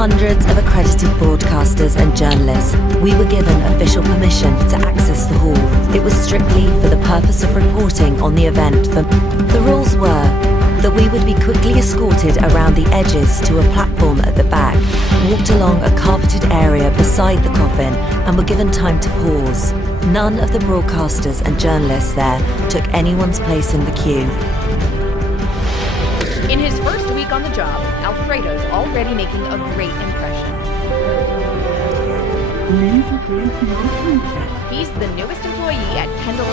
hundreds of accredited broadcasters and journalists, we were given official permission to access the hall. It was strictly for the purpose of reporting on the event. The rules were that we would be quickly escorted around the edges to a platform at the back, walked along a carpeted area beside the coffin, and were given time to pause. None of the broadcasters and journalists there took anyone's place in the queue. In his first week on the job, Alfredo's already making a great impression. He's the newest employee at Kendall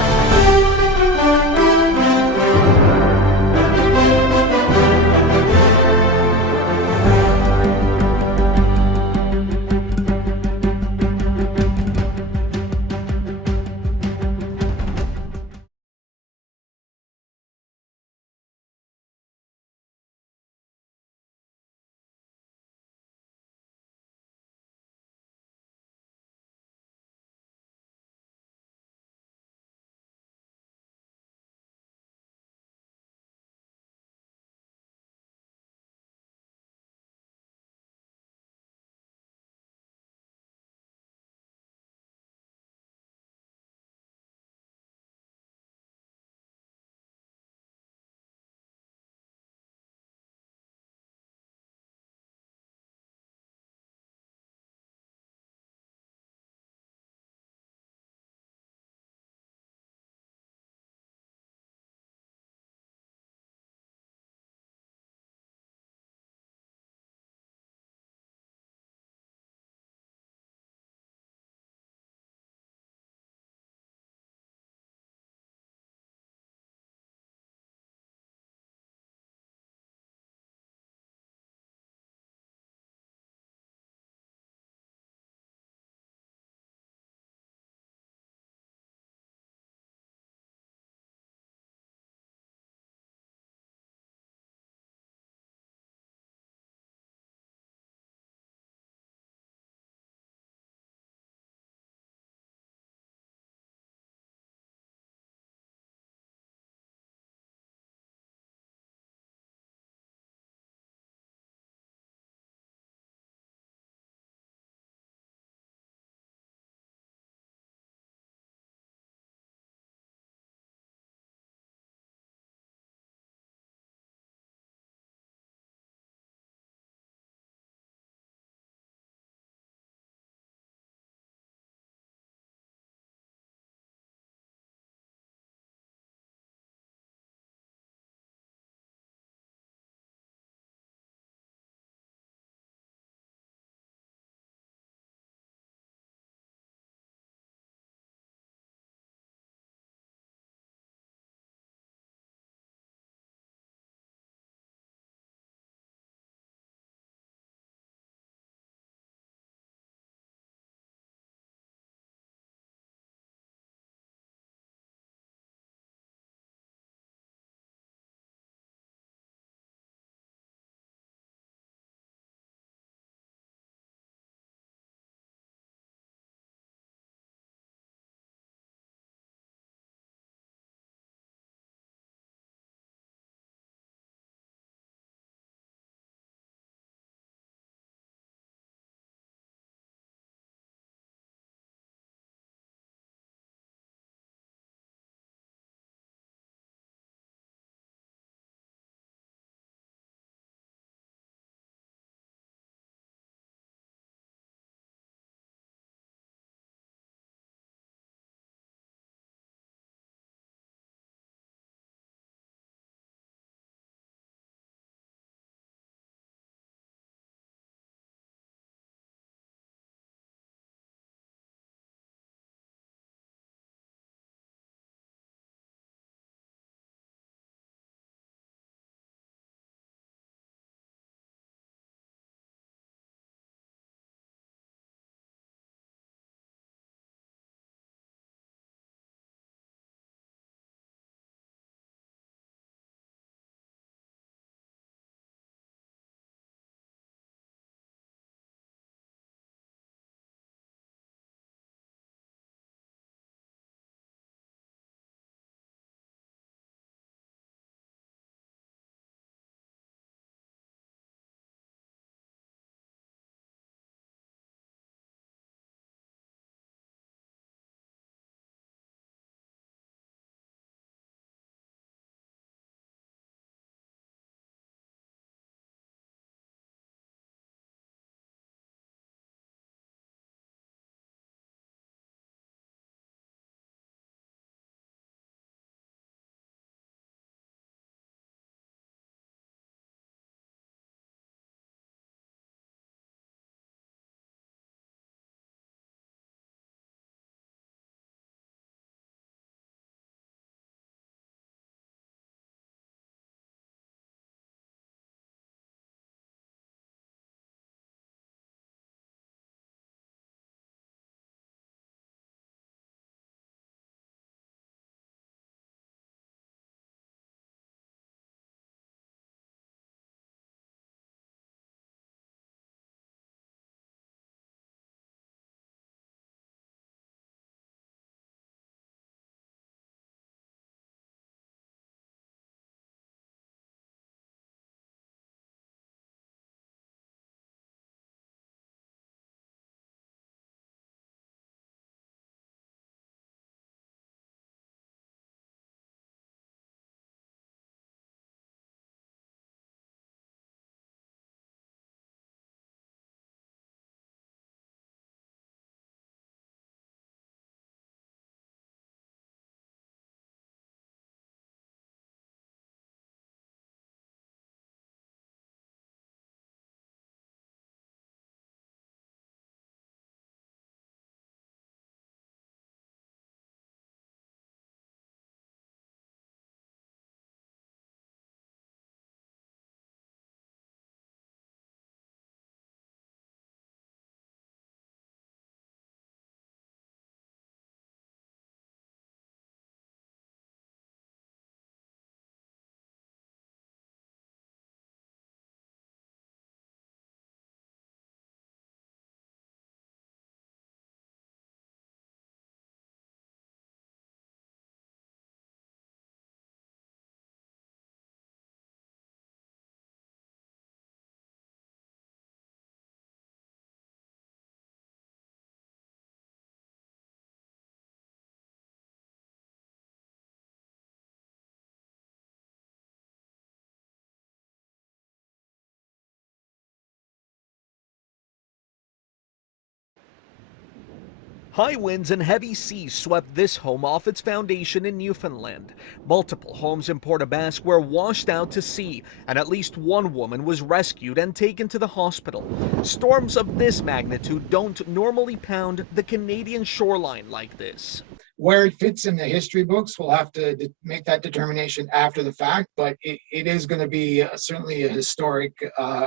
High winds and heavy seas swept this home off its foundation in Newfoundland. Multiple homes in Port aux Basques were washed out to sea, and at least one woman was rescued and taken to the hospital. Storms of this magnitude don't normally pound the Canadian shoreline like this. Where it fits in the history books, we'll have to make that determination after the fact, but it is going to be certainly a historic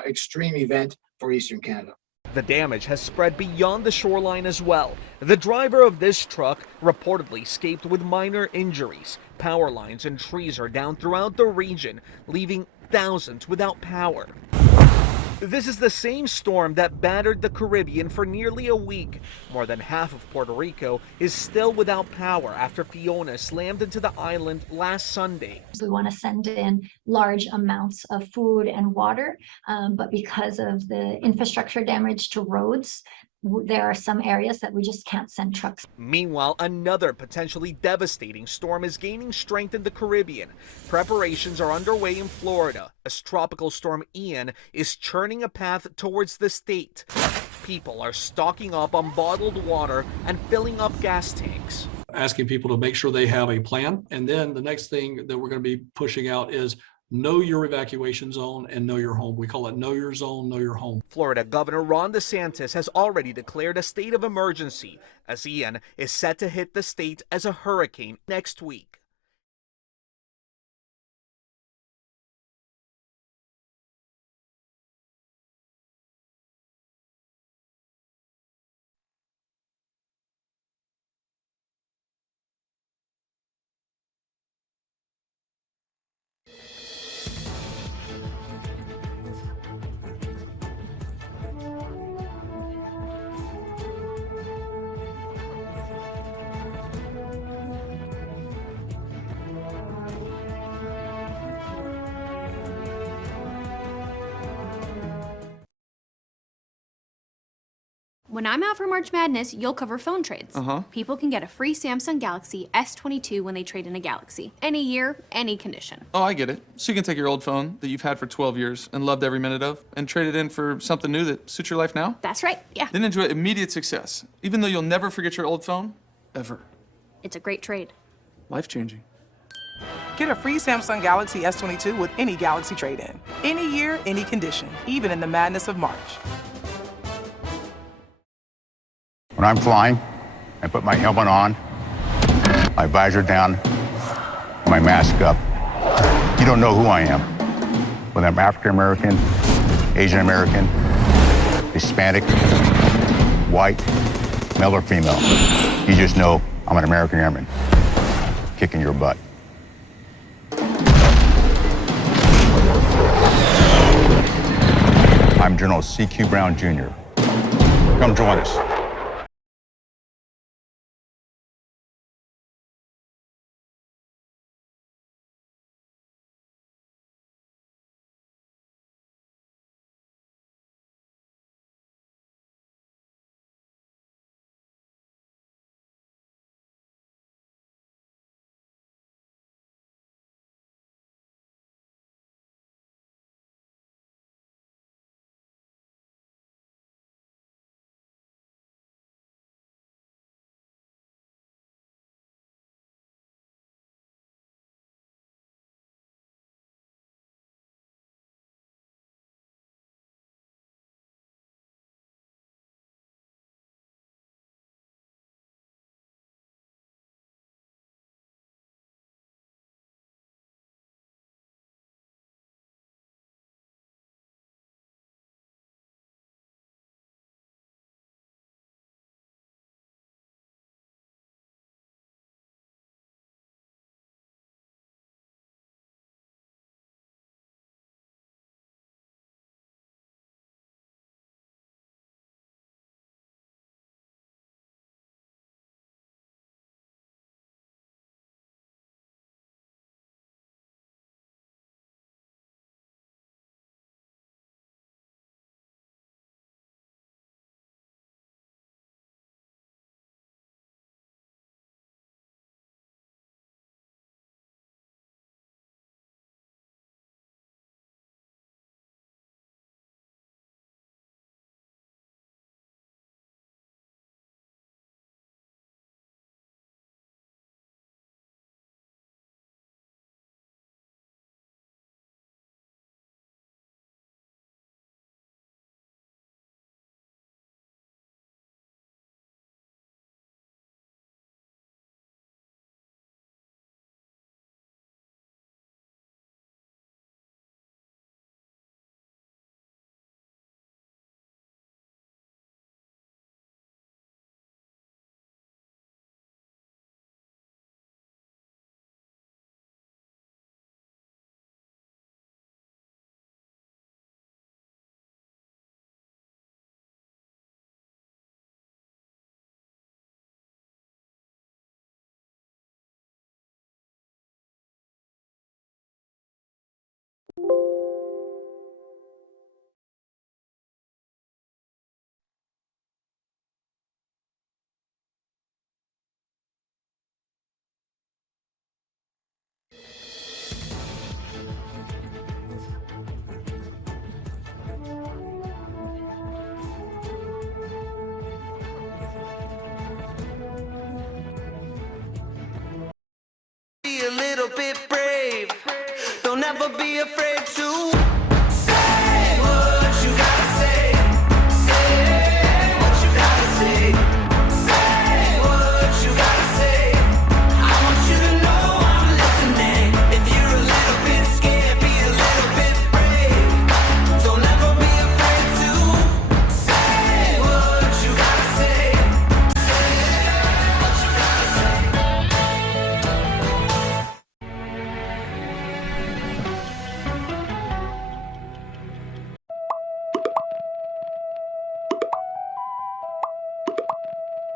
extreme event for Eastern Canada. The damage has spread beyond the shoreline as well. The driver of this truck reportedly escaped with minor injuries. Power lines and trees are down throughout the region, leaving thousands without power. This is the same storm that battered the Caribbean for nearly a week. More than half of Puerto Rico is still without power after Fiona slammed into the island last Sunday. We want to send in large amounts of food and water, but because of the infrastructure damage to roads, there are some areas that we just can't send trucks. Meanwhile, another potentially devastating storm is gaining strength in the Caribbean. Preparations are underway in Florida as Tropical Storm Ian is churning a path towards the state. People are stocking up on bottled water and filling up gas tanks. Asking people to make sure they have a plan. And then the next thing that we're going to be pushing out is know your evacuation zone and know your home. We call it know your zone, know your home. Florida Governor Ron DeSantis has already declared a state of emergency as Ian is set to hit the state as a hurricane next week. When I'm out for March Madness, you'll cover phone trades. People can get a free Samsung Galaxy S22 when they trade in a Galaxy. Any year, any condition. Oh, I get it. So you can take your old phone that you've had for 12 years and loved every minute of and trade it in for something new that suits your life now? That's right, yeah. Then enjoy immediate success, even though you'll never forget your old phone, ever. It's a great trade. Life-changing. Get a free Samsung Galaxy S22 with any Galaxy trade-in. Any year, any condition, even in the madness of March. When I'm flying, I put my helmet on, my visor down, my mask up. You don't know who I am. Whether I'm African American, Asian American, Hispanic, white, male or female. You just know I'm an American airman kicking your butt. I'm General C.Q. Brown Jr. Come join us.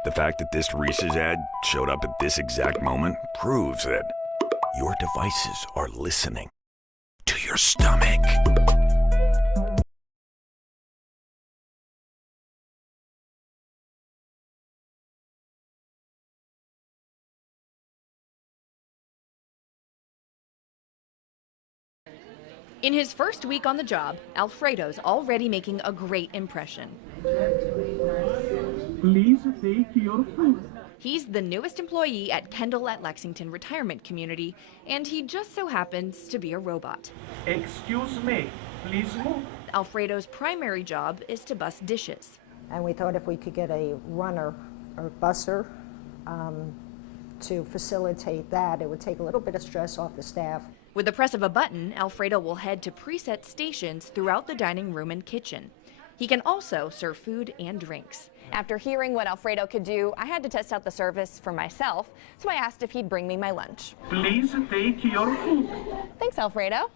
The fact that this Reese's ad showed up at this exact moment proves that your devices are listening to your stomach. In his first week on the job, Alfredo's already making a great impression. Please take your food. He's the newest employee at Kendall at Lexington Retirement Community, and he just so happens to be a robot. Excuse me, please move. Alfredo's primary job is to bus dishes. And we thought if we could get a runner or busser to facilitate that, it would take a little bit of stress off the staff. With the press of a button, Alfredo will head to preset stations throughout the dining room and kitchen. He can also serve food and drinks. After hearing what Alfredo could do, I had to test out the service for myself, so I asked if he'd bring me my lunch. Please take your food. Thanks, Alfredo.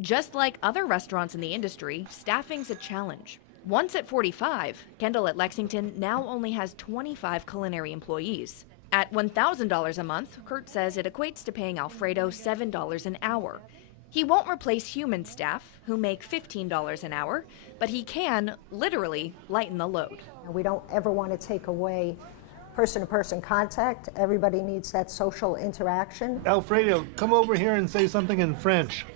Just like other restaurants in the industry, staffing's a challenge. Once at 45, Kendall at Lexington now only has 25 culinary employees. At $1,000 a month, Kurt says it equates to paying Alfredo $7 an hour. He won't replace human staff, who make $15 an hour, but he can, literally, lighten the load. We don't ever want to take away person-to-person contact. Everybody needs that social interaction. Alfredo, come over here and say something in French.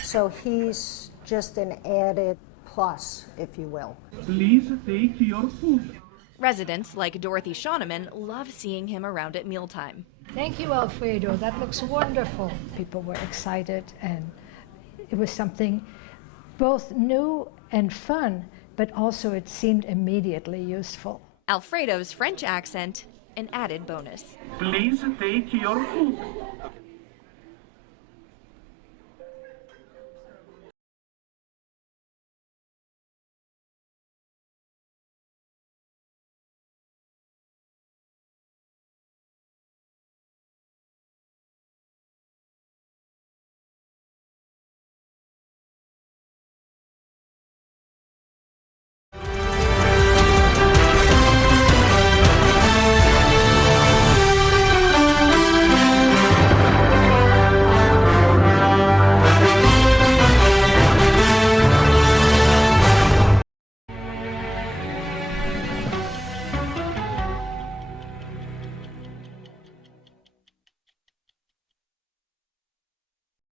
So he's just an added plus, if you will. Please take your food. Residents like Dorothy Shoneman love seeing him around at mealtime. Thank you, Alfredo. That looks wonderful. People were excited, and it was something both new and fun, but also it seemed immediately useful. Alfredo's French accent, an added bonus. Please take your food.